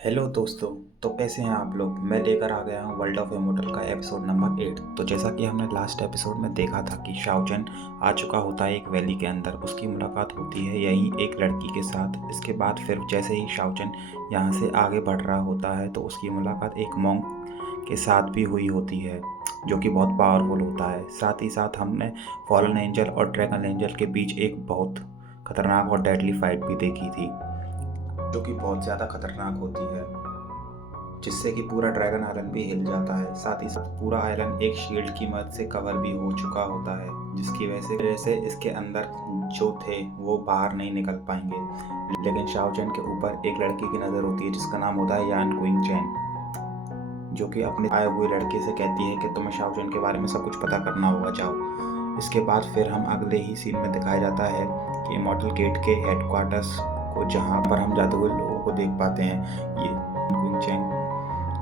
Hello दोस्तों। तो कैसे हैं आप लोग। मैं लेकर आ गया हूँ वर्ल्ड ऑफ इमोर्टल का एपिसोड नंबर 8। तो जैसा कि हमने लास्ट एपिसोड में देखा था कि शाओचन आ चुका होता है एक वैली के अंदर। उसकी मुलाकात होती है यहीं एक लड़की के साथ। इसके बाद फिर जैसे ही शाओचन यहाँ से आगे बढ़ रहा होता है तो उसकी मुलाकात एक मॉन्क के साथ भी हुई होती है जो कि बहुत पावरफुल होता है। साथ ही साथ हमने फॉलन एंजल और ड्रैगन एंजल के बीच एक बहुत खतरनाक और डेडली फाइट भी देखी थी जो कि बहुत ज़्यादा खतरनाक होती है, जिससे कि पूरा ड्रैगन आइलैंड भी हिल जाता है। साथ ही साथ पूरा आइलैंड एक शील्ड की मदद से कवर भी हो चुका होता है, जिसकी वजह से इसके अंदर जो थे वो बाहर नहीं निकल पाएंगे। लेकिन शाओचैन के ऊपर एक लड़की की नज़र होती है जिसका नाम होता है यान कुइंग चैन, जो कि अपने आए हुए लड़के से कहती है कि तुम्हें शाओचैन के बारे में सब कुछ पता करना होगा, जाओ। इसके बाद फिर हम अगले ही सीन में दिखाया जाता है कि इमॉर्टल गेट के हेडक्वार्टर्स को, जहाँ पर हम जाते हुए लोगों को देख पाते हैं ये कुइंग चैन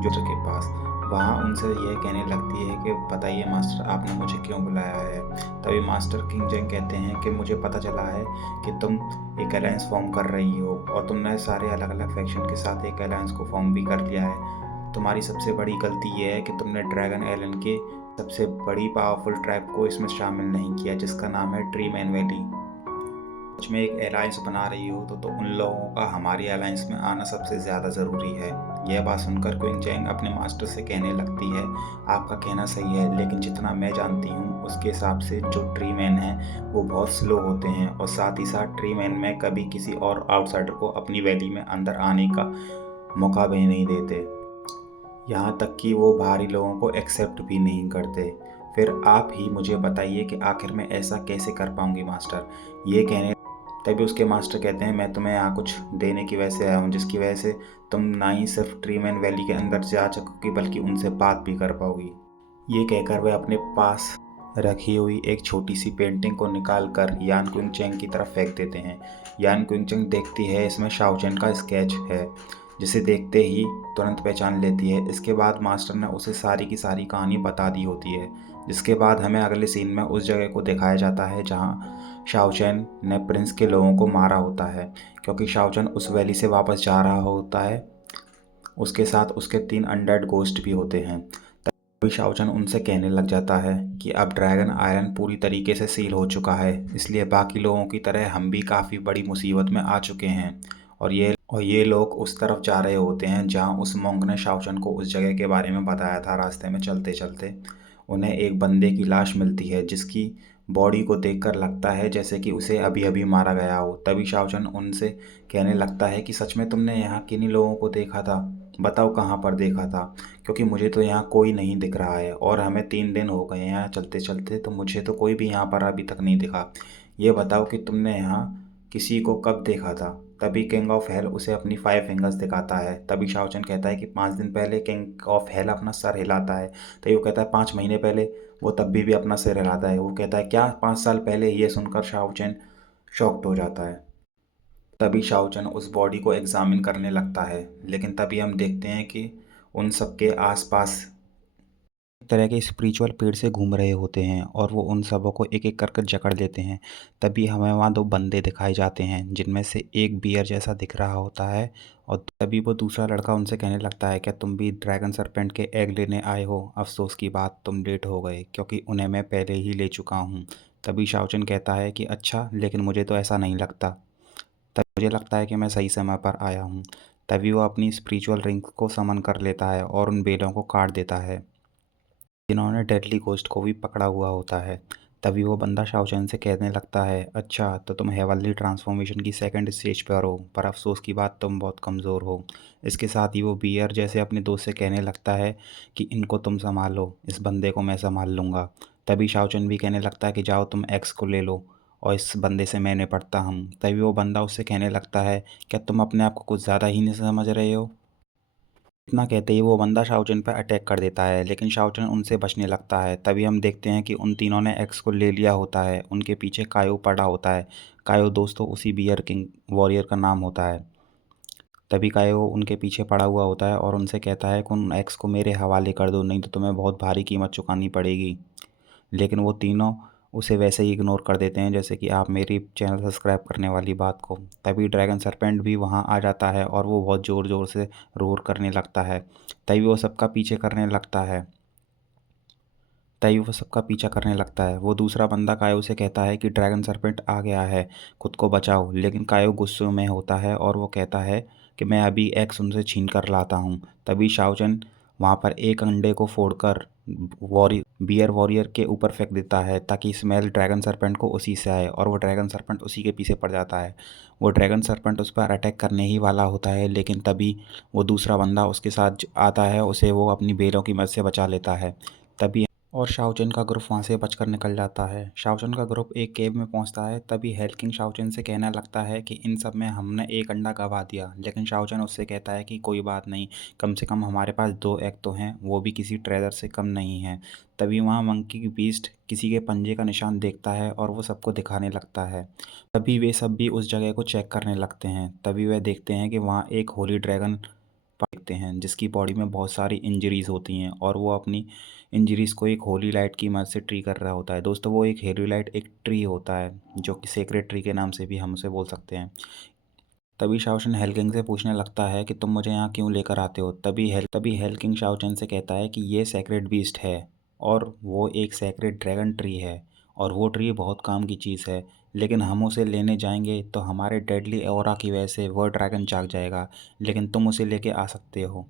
जो के पास। वहाँ उनसे यह कहने लगती है कि बताइए मास्टर, आपने मुझे क्यों बुलाया है। तभी मास्टर किंग जेंग कहते हैं कि मुझे पता चला है कि तुम एक अलायंस फॉर्म कर रही हो और तुमने सारे अलग अलग फैक्शन के साथ एक अलायंस को फॉर्म भी कर लिया है। तुम्हारी सबसे बड़ी गलती ये है कि तुमने ड्रैगन आइलैंड के सबसे बड़ी पावरफुल ट्राइब को इसमें शामिल नहीं किया, जिसका नाम है ट्री मैन वैली। सच में एक अलायंस बना रही हो तो उन लोगों का हमारी अलायंस में आना सबसे ज़्यादा ज़रूरी है। यह बात सुनकर क्विंग चैंग अपने मास्टर से कहने लगती है, आपका कहना सही है, लेकिन जितना मैं जानती हूँ उसके हिसाब से जो ट्री मैन हैं वो बहुत स्लो होते हैं और साथ ही साथ ट्री मैन में कभी किसी और आउटसाइडर को अपनी वैली में अंदर आने का मौका भी नहीं देते। यहाँ तक कि वो बाहरी लोगों को एक्सेप्ट भी नहीं करते। फिर आप ही मुझे बताइए कि आखिर मैं ऐसा कैसे कर पाऊँगी मास्टर। ये कहने तभी उसके मास्टर कहते हैं, मैं तुम्हें यहाँ कुछ देने की वजह से आया हूँ, जिसकी वजह से तुम ना ही सिर्फ ट्रीमैन वैली के अंदर जा सकोगी बल्कि उनसे बात भी कर पाओगी। ये कहकर वे अपने पास रखी हुई एक छोटी सी पेंटिंग को निकाल कर यान कुंगचेंग की तरफ फेंक देते हैं। यान कुंगचेंग देखती है इसमें शाओचैन का स्केच है, जिसे देखते ही तुरंत पहचान लेती है। इसके बाद मास्टर ने उसे सारी की सारी कहानी बता दी होती है, जिसके बाद हमें अगले सीन में उस जगह को दिखाया जाता है जहाँ शाओचैन ने प्रिंस के लोगों को मारा होता है। क्योंकि शाओचैन उस वैली से वापस जा रहा होता है, उसके साथ उसके 3 अनडेड गोस्ट भी होते हैं। तभी शाओचैन उनसे कहने लग जाता है कि अब ड्रैगन आयरन पूरी तरीके से सील हो चुका है, इसलिए बाकी लोगों की तरह हम भी काफ़ी बड़ी मुसीबत में आ चुके हैं। और ये लोग उस तरफ जा रहे होते हैं जहां उस मोंग ने शाओचैन को उस जगह के बारे में बताया था। रास्ते में चलते चलते उन्हें एक बंदे की लाश मिलती है, जिसकी बॉडी को देखकर लगता है जैसे कि उसे अभी अभी मारा गया हो। तभी शाओचैन उनसे कहने लगता है कि सच में तुमने यहाँ किन्हीं लोगों को देखा था, बताओ कहाँ पर देखा था, क्योंकि मुझे तो यहाँ कोई नहीं दिख रहा है और हमें 3 दिन हो गए हैं यहाँ चलते चलते, तो मुझे तो कोई भी यहाँ पर अभी तक नहीं दिखा। ये बताओ कि तुमने यहाँ किसी को कब देखा था। तभी किंग ऑफ हेल उसे अपनी 5 फिंगर्स दिखाता है। तभी शाओचैन कहता है कि 5 दिन पहले किंग ऑफ हेल अपना सर हिलाता है। तभी वो कहता है 5 महीने पहले। वो तब भी अपना सिर हिलाता है। वो कहता है क्या 5 साल पहले। ये सुनकर शाओचैन शॉक्ड हो जाता है। तभी शाओचैन उस बॉडी को एग्जामिन करने लगता है, लेकिन तभी हम देखते हैं कि उन सबके आसपास एक तरह के स्पिरिचुअल पेड़ से घूम रहे होते हैं और वो उन सबों को एक एक करके जकड़ लेते हैं। तभी हमें वहाँ 2 बंदे दिखाए जाते हैं, जिनमें से एक बियर जैसा दिख रहा होता है। और तभी वो दूसरा लड़का उनसे कहने लगता है, क्या तुम भी ड्रैगन सरपेंट के एग लेने आए हो। अफसोस की बात, तुम लेट हो गए क्योंकि उन्हें मैं पहले ही ले चुका हूँ। तभी शाओचैन कहता है कि अच्छा, लेकिन मुझे तो ऐसा नहीं लगता। तभी मुझे लगता है कि मैं सही समय पर आया हूँ। तभी वो अपनी स्पिरिचुअल रिंग को समन कर लेता है और उन बेलों को काट देता है, जिन्होंने डेडली घोस्ट को भी पकड़ा हुआ होता है। तभी वो बंदा शाओचैन से कहने लगता है, अच्छा तो तुम हेवनली ट्रांसफॉर्मेशन की सेकंड स्टेज पर हो, पर अफसोस की बात, तुम बहुत कमज़ोर हो। इसके साथ ही वो बियर जैसे अपने दोस्त से कहने लगता है कि इनको तुम संभालो, इस बंदे को मैं संभाल लूँगा। तभी शाओचैन भी कहने लगता है कि जाओ तुम एक्स को ले लो और इस बंदे से मैं निपटता हूँ। तभी वो बंदा उससे कहने लगता है, क्या तुम अपने आप को कुछ ज़्यादा ही नहीं समझ रहे हो। इतना कहते ही वो बंदा शाओचैन पर अटैक कर देता है, लेकिन शाओचैन उनसे बचने लगता है। तभी हम देखते हैं कि उन तीनों ने एक्स को ले लिया होता है। उनके पीछे कायो पड़ा होता है। कायो दोस्तों उसी बियर किंग वॉरियर का नाम होता है। तभी कायो उनके पीछे पड़ा हुआ होता है और उनसे कहता है कि उन एक्स को मेरे हवाले कर दो, नहीं तो तुम्हें बहुत भारी कीमत चुकानी पड़ेगी। लेकिन वो तीनों उसे वैसे ही इग्नोर कर देते हैं जैसे कि आप मेरी चैनल सब्सक्राइब करने वाली बात को। तभी ड्रैगन सरपेंट भी वहाँ आ जाता है और वो बहुत ज़ोर ज़ोर से रोर करने लगता है। तभी वो सबका पीछे करने लगता है। तभी वो सबका पीछा करने लगता है। वो दूसरा बंदा कायो से कहता है कि ड्रैगन सरपेंट आ गया है, खुद को बचाओ। लेकिन कायो गुस्से में होता है और वो कहता है कि मैं अभी एक्स उनसे छीन कर लाता हूँ। तभी शाओचन वहाँ पर एक अंडे को फोड़कर बियर वॉरियर के ऊपर फेंक देता है ताकि स्मेल ड्रैगन सरपेंट को उसी से आए, और वो ड्रैगन सरपेंट उसी के पीछे पड़ जाता है। वो ड्रैगन सरपेंट उस पर अटैक करने ही वाला होता है, लेकिन तभी वो दूसरा बंदा उसके साथ आता है, उसे वो अपनी बेलों की मदद से बचा लेता है। तभी और शाओचन का ग्रुप वहाँ से बचकर निकल जाता है। शाओचन का ग्रुप एक केव में पहुँचता है। तभी हेल किंग शाओचन से कहने लगता है कि इन सब में हमने एक अंडा गंवा दिया, लेकिन शाओचन उससे कहता है कि कोई बात नहीं, कम से कम हमारे पास 2 एग तो हैं, वो भी किसी ट्रेजर से कम नहीं हैं। तभी वहाँ मंकी बीस्ट किसी के पंजे का निशान देखता है और वो सबको दिखाने लगता है। तभी वे सब भी उस जगह को चेक करने लगते हैं। तभी वे देखते हैं कि वहाँ एक होली ड्रैगन देखते हैं जिसकी बॉडी में बहुत सारी इंजरीज होती हैं, और वो अपनी इंजरीज को एक होली लाइट की मदद से ट्री कर रहा होता है। दोस्तों, वो एक होली लाइट एक ट्री होता है जो कि सेक्रेट ट्री के नाम से भी हम उसे बोल सकते हैं। तभी शाओचन हेलकिंग से पूछने लगता है कि तुम मुझे यहाँ क्यों लेकर आते हो। तभी हेलकिंग शाओचन से कहता है कि ये सेक्रेट बीस्ट है और वो एक सेक्रेट ड्रैगन ट्री है, और वो ट्री बहुत काम की चीज़ है, लेकिन हम उसे लेने जाएंगे तो हमारे डेडली ऑरा की वजह से वह ड्रैगन जाग जाएगा, लेकिन तुम उसे लेके आ सकते हो।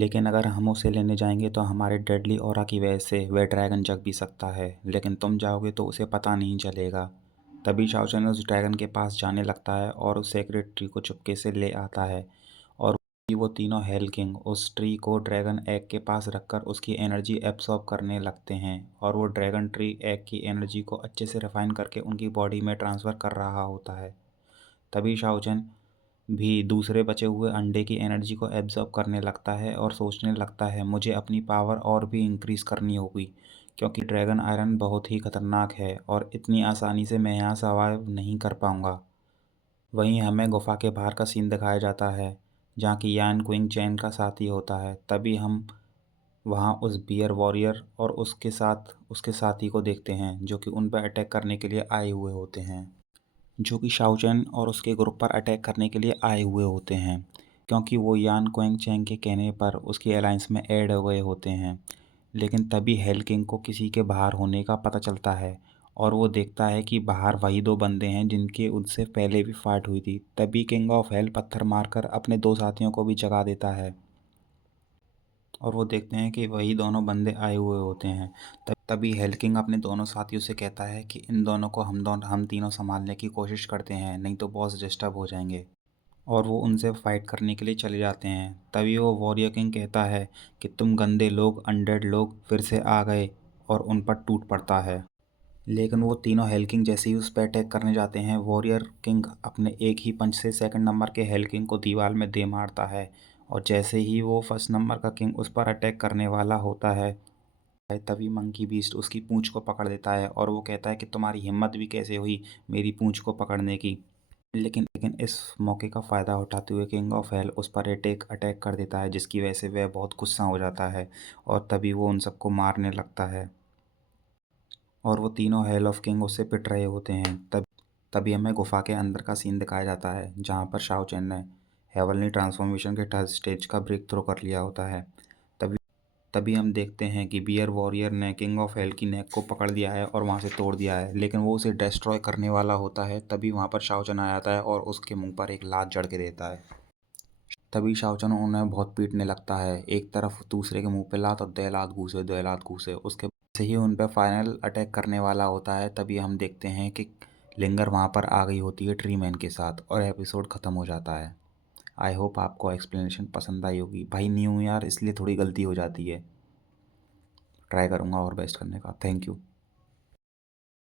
लेकिन अगर हम उसे लेने जाएंगे तो हमारे डेडली ऑरा की वजह से वह ड्रैगन जग भी सकता है, लेकिन तुम जाओगे तो उसे पता नहीं चलेगा। तभी शाओचन उस ड्रैगन के पास जाने लगता है और उस सेक्रेट ट्री को चुपके से ले आता है, और वो तीनों हेल किंग उस ट्री को ड्रैगन एग के पास रखकर उसकी एनर्जी एब्सॉर्ब करने लगते हैं, और वो ड्रैगन ट्री एग की एनर्जी को अच्छे से रिफाइन करके उनकी बॉडी में ट्रांसफ़र कर रहा होता है। तभी शाओचन भी दूसरे बचे हुए अंडे की एनर्जी को एब्जॉर्ब करने लगता है और सोचने लगता है मुझे अपनी पावर और भी इंक्रीज़ करनी होगी, क्योंकि ड्रैगन आयरन बहुत ही खतरनाक है और इतनी आसानी से मैं यहाँ सर्वाइव नहीं कर पाऊँगा। वहीं हमें गुफा के बाहर का सीन दिखाया जाता है जहाँ की यान क्विंग चैन का साथी होता है। तभी हम वहाँ उस बियर वॉरियर और उसके साथी को देखते हैं जो कि उन पर अटैक करने के लिए आए हुए होते हैं, जो कि शाओचन और उसके ग्रुप पर अटैक करने के लिए आए हुए होते हैं, क्योंकि वो यान क्वेंग चैंग के कहने पर उसकी अलायंस में ऐड हो गए होते हैं। लेकिन तभी हेल किंग को किसी के बाहर होने का पता चलता है, और वो देखता है कि बाहर वही 2 बंदे हैं जिनके उनसे पहले भी फाइट हुई थी। तभी किंग ऑफ हेल पत्थर मारकर अपने 2 साथियों को भी जगा देता है, और वो देखते हैं कि वही दोनों बंदे आए हुए होते हैं। तभी हेल किंग अपने दोनों साथियों से कहता है कि इन दोनों को हम तीनों संभालने की कोशिश करते हैं, नहीं तो बॉस डिस्टर्ब हो जाएंगे। और वो उनसे फाइट करने के लिए चले जाते हैं। तभी वो वॉरियर किंग कहता है कि तुम गंदे लोग, अनडेड लोग फिर से आ गए, और उन पर टूट पड़ता है। लेकिन वो तीनों हेल किंग जैसे ही उस पर अटैक करने जाते हैं, वॉरियर किंग अपने एक ही पंच से सेकंड नंबर के हेल किंग को दीवार में दे मारता है, और जैसे ही वो फर्स्ट नंबर का किंग उस पर अटैक करने वाला होता है, तभी मंकी बीस्ट उसकी पूंछ को पकड़ लेता है, और वो कहता है कि तुम्हारी हिम्मत भी कैसे हुई मेरी पूंछ को पकड़ने की। लेकिन इस मौके का फ़ायदा उठाते हुए किंग ऑफ हेल उस पर अटैक कर देता है, जिसकी वजह से वह बहुत गुस्सा हो जाता है, और तभी वो उन सबको मारने लगता है, और वो तीनों हेल ऑफ किंग उससे पिट रहे होते हैं। तभी हमें गुफा के अंदर का सीन दिखाया जाता है जहाँ पर शाओ चैन ने हेवनली ट्रांसफॉर्मेशन के थर्ड स्टेज का ब्रेक थ्रू कर लिया होता है। तभी हम देखते हैं कि बियर वॉरियर ने किंग ऑफ हेल की नेक को पकड़ लिया है और वहाँ से तोड़ दिया है, लेकिन वो उसे डिस्ट्रॉय करने वाला होता है। तभी वहाँ पर शाओचन आ जाता है और उसके मुंह पर एक लात जड़ के देता है। तभी शाओचन उन्हें बहुत पीटने लगता है, एक तरफ दूसरे के मुंह पे लात और दे लात घूसे। उसके बाद से ही उन पर फाइनल अटैक करने वाला होता है। तभी हम देखते हैं कि लिंगर वहाँ पर आ गई होती है ट्री मैन के साथ, और एपिसोड ख़त्म हो जाता है। आई होप आपको एक्सप्लेनेशन पसंद आई होगी। भाई न्यू ईयर इसलिए थोड़ी गलती हो जाती है, ट्राई करूँगा और बेस्ट करने का। Thank you.